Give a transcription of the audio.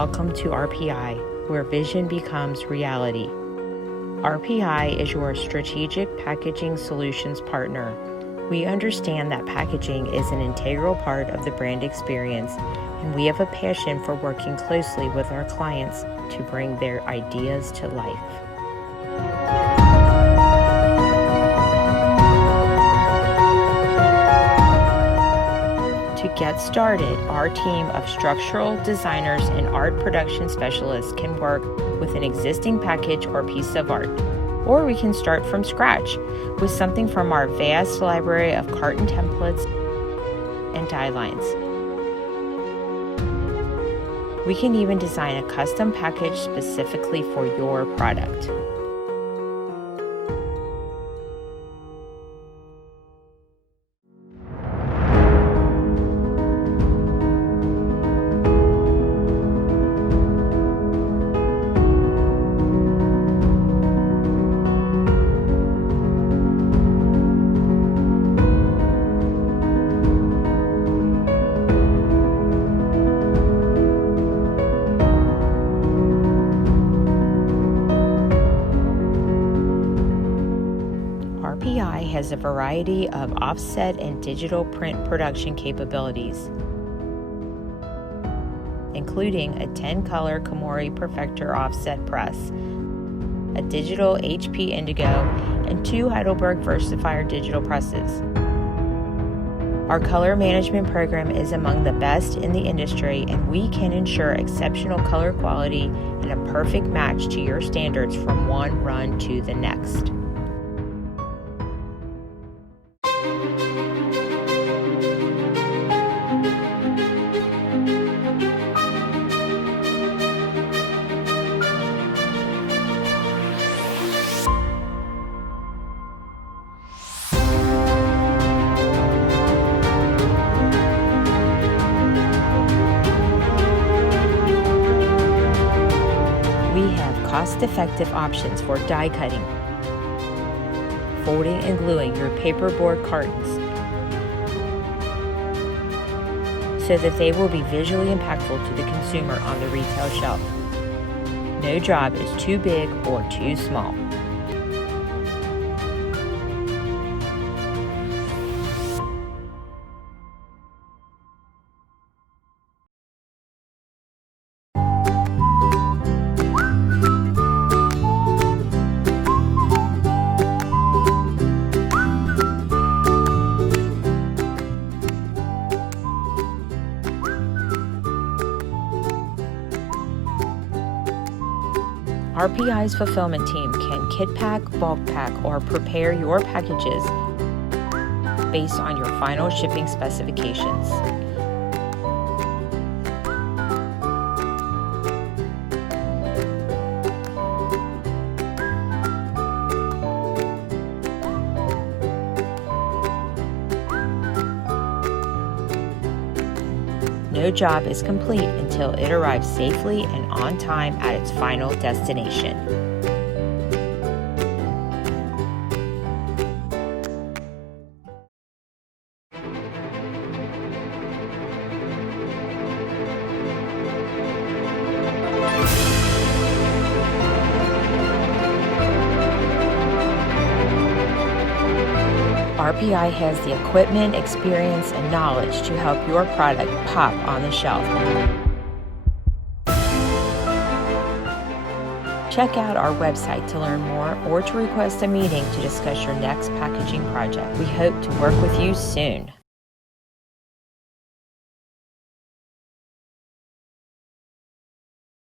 welcome to RPI, where vision becomes reality. RPI is your strategic packaging solutions partner. We understand that packaging is an integral part of the brand experience, and we have a passion for working closely with our clients to bring their ideas to life. To get started, our team of structural designers and art production specialists can work with an existing package or piece of art. Or we can start from scratch with something from our vast library of carton templates and die lines. We can even design a custom package specifically for your product. RPI has a variety of offset and digital print production capabilities, including a 10-color Komori Perfector offset press, a digital HP Indigo, and 2 Heidelberg Versifier digital presses. Our color management program is among the best in the industry, and we can ensure exceptional color quality and a perfect match to your standards from one run to the next. We have cost-effective options for die cutting, folding and gluing your paperboard cartons so that they will be visually impactful to the consumer on the retail shelf. No job is too big or too small. RPI's fulfillment team can kit pack, bulk pack, or prepare your packages based on your final shipping specifications. No job is complete until it arrives safely and on time at its final destination. RPI has the equipment, experience, and knowledge to help your product pop on the shelf. Check out our website to learn more or to request a meeting to discuss your next packaging project. We hope to work with you soon.